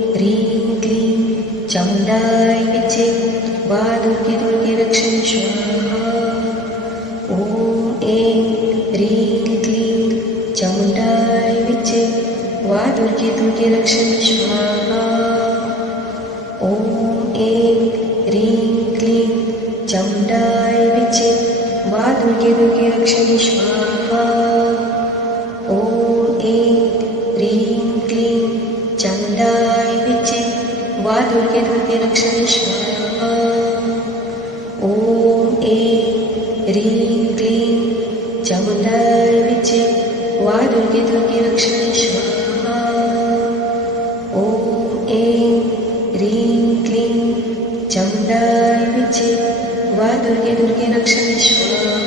ह्रीं क्लीं चामुण्डाय विद्ये वा दुर्गे दुर्गे रक्षं स्वाहा। ॐ ऐं ह्रीं क्लीं चामुण्डाय विद्ये वा दुर्गे दुर्गे रक्षं स्वाहा। ॐ ऐं ह्रीं क्लीं चामुण्डाय विद्ये वा दुर्गे दुर्गे रक्षं स्वाहा। ॐ ऐं ह्रीं क्लीं चामुण्डाय विद्ये वा दुर्गे दुर्गे रक्षं स्वाहा। ॐ ऐं ह्रीं क्लीं चामुण्डाय विद्ये वा दुर्गे दुर्गे रक्षं स्वाहा। ॐ ऐं ह्रीं क्लीं चामुण्डाय विद्ये वा दुर्गे दुर्गे रक्षं स्वाहा।